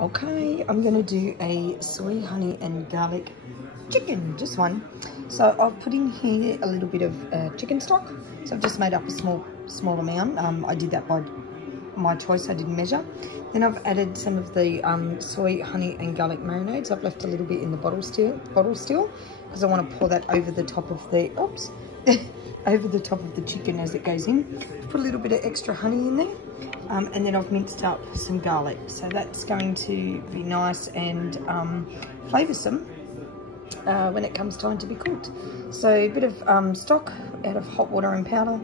Okay, I'm going to do a soy, honey and garlic chicken, just one. So I've put in here a little bit of chicken stock. So I've just made up a small amount. I did that by my choice, I didn't measure. Then I've added some of the soy, honey and garlic marinades. I've left a little bit in the bottle still because I want to pour that over the top of the, over the top of the chicken as it goes in. Put a little bit of extra honey in there. And then I've minced up some garlic. So that's going to be nice and flavoursome when it comes time to be cooked. So a bit of stock out of hot water and powder,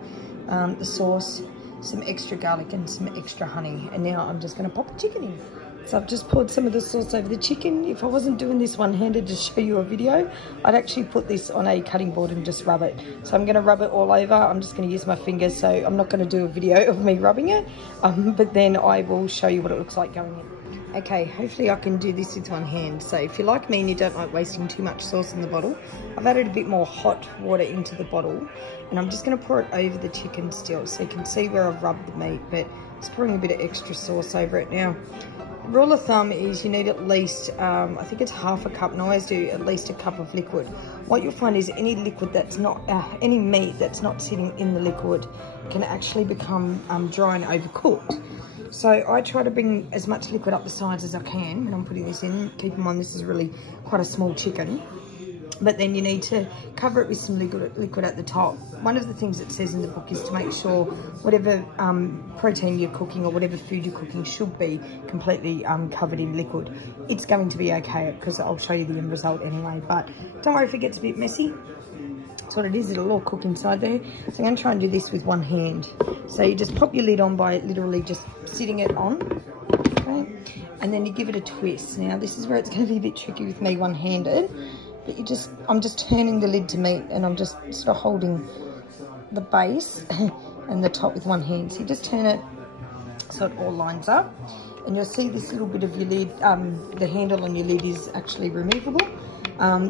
the sauce, some extra garlic and some extra honey. And now I'm just going to pop the chicken in. So I've just poured some of the sauce over the chicken. If I wasn't doing this one-handed to show you a video, I'd actually put this on a cutting board and just rub it. So I'm going to rub it all over. I'm just going to use my fingers, so I'm not going to do a video of me rubbing it, but then I will show you what it looks like going in. Okay, hopefully I can do this with one hand. So if you're like me and you don't like wasting too much sauce in the bottle, I've added a bit more hot water into the bottle, and I'm just going to pour it over the chicken still, so you can see where I've rubbed the meat, but it's pouring a bit of extra sauce over it now. Rule of thumb is you need at least, I think it's half a cup, and I always do at least a cup of liquid. What you'll find is any liquid that's not, any meat that's not sitting in the liquid can actually become dry and overcooked. So I try to bring as much liquid up the sides as I can when I'm putting this in. Keep in mind this is really quite a small chicken. But then you need to cover it with some liquid at the top. One of the things it says in the book is to make sure whatever protein you're cooking or whatever food you're cooking should be completely covered in liquid. It's going to be okay because I'll show you the end result anyway. But don't worry if it gets a bit messy. That's what it is, it'll all cook inside there. So I'm going to try and do this with one hand. So you just pop your lid on by literally just sitting it on. Okay? And then you give it a twist. Now this is where it's going to be a bit tricky with me one-handed. But I'm just turning the lid to meat, and I'm just sort of holding the base and the top with one hand. So you just turn it so it all lines up, and you'll see this little bit of your lid, the handle on your lid is actually removable.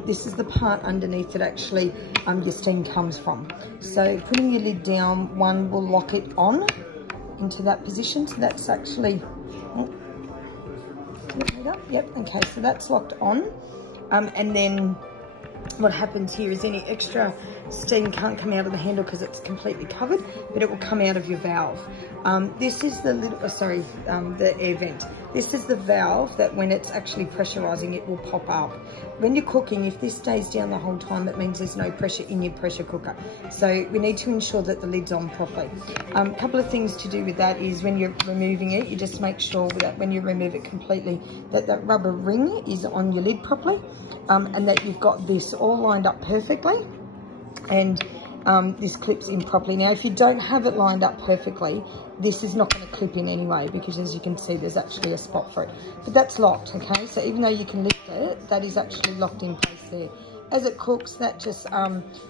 This is the part underneath that actually your steam comes from. So putting your lid down, one will lock it on into that position. So that's actually, yep, okay, so that's locked on. And then what happens here is any extra steam can't come out of the handle because it's completely covered, but it will come out of your valve. This is the little, the air vent. This is the valve that when it's actually pressurizing, it will pop up. When you're cooking, if this stays down the whole time, that means there's no pressure in your pressure cooker. So we need to ensure that the lid's on properly. A couple of things to do with that is when you're removing it, you just make sure that when you remove it completely, that that rubber ring is on your lid properly, and that you've got this all lined up perfectly, and this clips in properly. Now, if you don't have it lined up perfectly, this is not going to clip in anyway, because as you can see, there's actually a spot for it. But that's locked, okay? So even though you can lift it, that is actually locked in place there. As it cooks, that just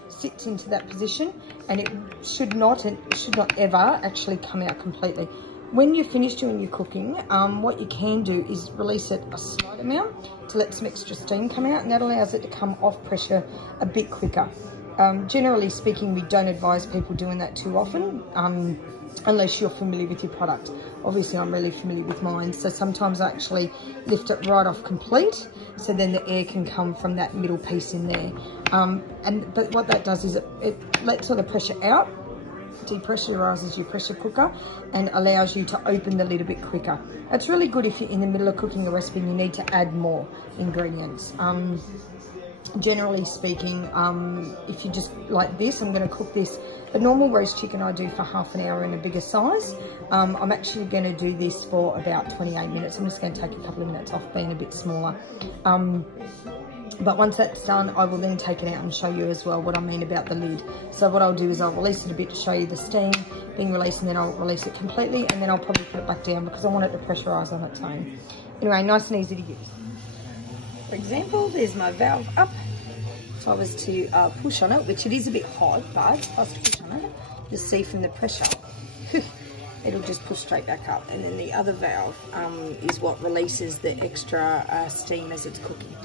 sits into that position, and it should not ever actually come out completely. When you're finished doing your cooking, what you can do is release it a slight amount to let some extra steam come out, and that allows it to come off pressure a bit quicker. Generally speaking, we don't advise people doing that too often, unless you're familiar with your product. Obviously, I'm really familiar with mine, so sometimes I actually lift it right off complete, so then the air can come from that middle piece in there. But what that does is it lets all the pressure out, depressurizes your pressure cooker, and allows you to open the lid a bit quicker. It's really good if you're in the middle of cooking a recipe and you need to add more ingredients. Generally speaking, if you just like this, I'm going to cook this. A normal roast chicken I do for half an hour in a bigger size. I'm actually going to do this for about 28 minutes. I'm just going to take a couple of minutes off being a bit smaller. But once that's done, I will then take it out and show you as well what I mean about the lid. So what I'll do is I'll release it a bit to show you the steam being released, and then I'll release it completely, and then I'll probably put it back down because I want it to pressurize on its own. Anyway, nice and easy to use. For example, there's my valve up. If I was to push on it, which it is a bit hot, but if I was to push on it, you'll see from the pressure, it'll just push straight back up. And then the other valve is what releases the extra steam as it's cooking.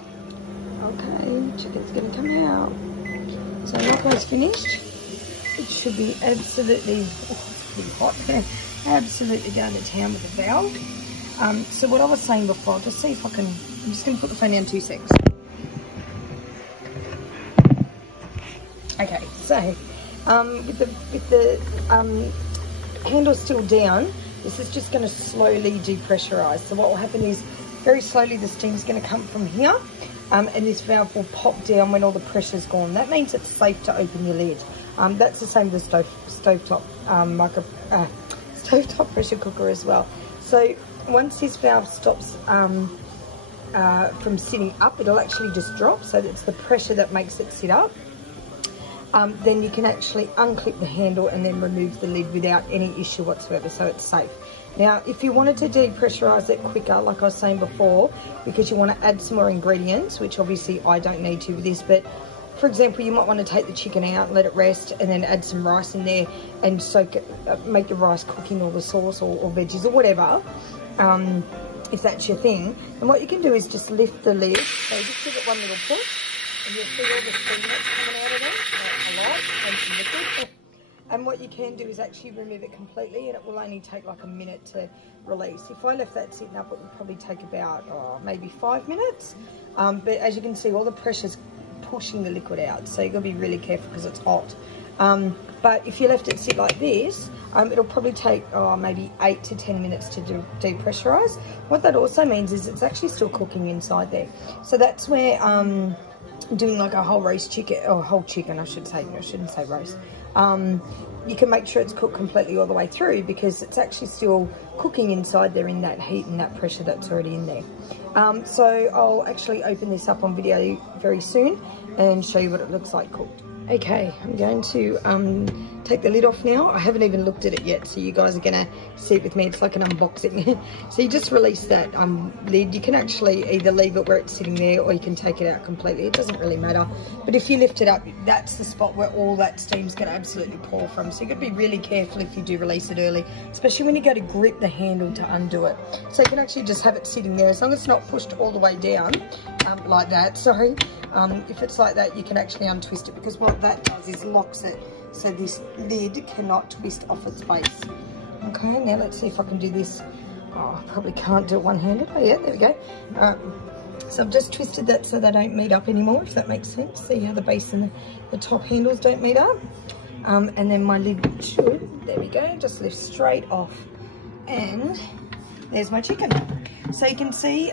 Okay, chicken's gonna come out. So Rocco's finished. It should be absolutely, oh, it's pretty hot, absolutely going to town with the valve. So what I was saying before, just see if I can, I'm just going to put the phone down 2 seconds. Okay, so with the handle still down, this is just going to slowly depressurize. So what will happen is very slowly the steam's going to come from here, and this valve will pop down when all the pressure's gone. That means it's safe to open your lid. That's the same with the stovetop pressure cooker as well. So once this valve stops from sitting up, it'll actually just drop. So it's the pressure that makes it sit up. Then you can actually unclip the handle and then remove the lid without any issue whatsoever, so it's safe. Now, if you wanted to depressurize it quicker, like I was saying before, because you want to add some more ingredients, which obviously I don't need to with this, but for example, you might want to take the chicken out, let it rest, and then add some rice in there and soak it, make the rice cooking all the sauce or veggies or whatever, if that's your thing. And what you can do is just lift the lid, so just give it one little push, and you'll see all the steam that's coming out of them, a lot, and some liquid. And what you can do is actually remove it completely, and it will only take like a minute to release. If I left that sitting up, it would probably take about maybe 5 minutes. But as you can see, all the pressure's pushing the liquid out, so you've got to be really careful because it's hot. But if you left it sit like this, it'll probably take maybe 8 to 10 minutes to depressurize. What that also means is it's actually still cooking inside there. So that's where doing like a whole roast chicken, or whole chicken I should say, I shouldn't say roast, you can make sure it's cooked completely all the way through, because it's actually still cooking inside there in that heat and that pressure that's already in there. So I'll actually open this up on video very soon and show you what it looks like cooked. Okay, I'm going to take the lid off now. I haven't even looked at it yet, so you guys are going to see it with me. It's like an unboxing. So you just release that lid. You can actually either leave it where it's sitting there, or you can take it out completely. It doesn't really matter. But if you lift it up, that's the spot where all that steam's going to absolutely pour from. So you've got to be really careful if you do release it early, especially when you go to grip the handle to undo it. So you can actually just have it sitting there, as long as it's not pushed all the way down, like that, sorry. If it's like that, you can actually untwist it, because what that does is locks it so this lid cannot twist off its base. Okay, now let's see if I can do this. Oh, I probably can't do it one-handed. Oh yeah, there we go. So I've just twisted that so they don't meet up anymore, if that makes sense. See how the base and the top handles don't meet up? And then my lid should, there we go, just lift straight off. And there's my chicken. So you can see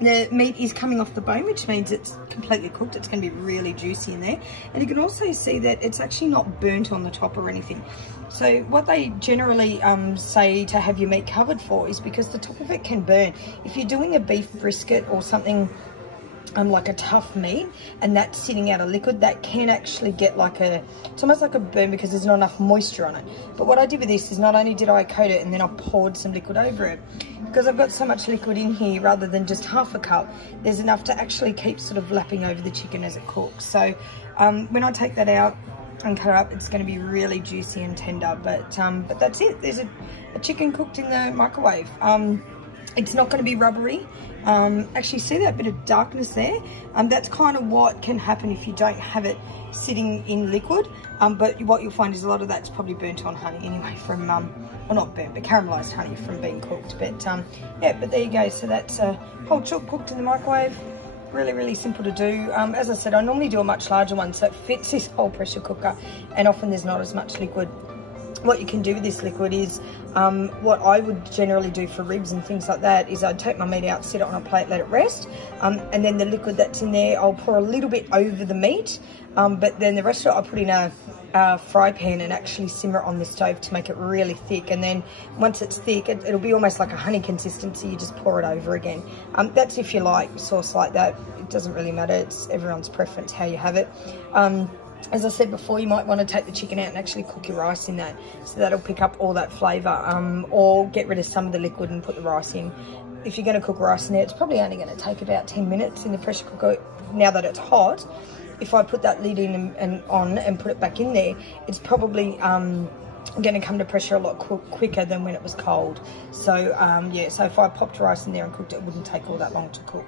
the meat is coming off the bone, which means it's completely cooked. It's going to be really juicy in there. And you can also see that it's actually not burnt on the top or anything. So what they generally say to have your meat covered for is because the top of it can burn. If you're doing a beef brisket or something like a tough meat and that's sitting out of liquid, that can actually get like it's almost like a burn because there's not enough moisture on it. But what I did with this is not only did I coat it and then I poured some liquid over it, because I've got so much liquid in here, rather than just half a cup, there's enough to actually keep sort of lapping over the chicken as it cooks. So when I take that out and cut it up, it's going to be really juicy and tender. But that's it. There's a chicken cooked in the microwave. It's not going to be rubbery. Actually, see that bit of darkness there? That's kind of what can happen if you don't have it sitting in liquid. But what you'll find is a lot of that's probably burnt on honey anyway from, well, not burnt, but caramelized honey from being cooked. But yeah, but there you go. So that's a whole chook cooked in the microwave. Really, really simple to do. As I said, I normally do a much larger one, so it fits this whole pressure cooker, and often there's not as much liquid. What you can do with this liquid is, what I would generally do for ribs and things like that is I'd take my meat out, sit it on a plate, let it rest, and then the liquid that's in there, I'll pour a little bit over the meat, but then the rest of it I'll put in a fry pan and actually simmer it on the stove to make it really thick. And then once it's thick, it'll be almost like a honey consistency. You just pour it over again. That's if you like sauce like that. It doesn't really matter. It's everyone's preference how you have it. As I said before, you might want to take the chicken out and actually cook your rice in that, so that'll pick up all that flavour, or get rid of some of the liquid and put the rice in. If you're going to cook rice in there, it's probably only going to take about 10 minutes in the pressure cooker now that it's hot. If I put that lid in and on and put it back in there, it's probably going to come to pressure a lot quicker than when it was cold. So yeah, so if I popped rice in there and cooked it, it wouldn't take all that long to cook.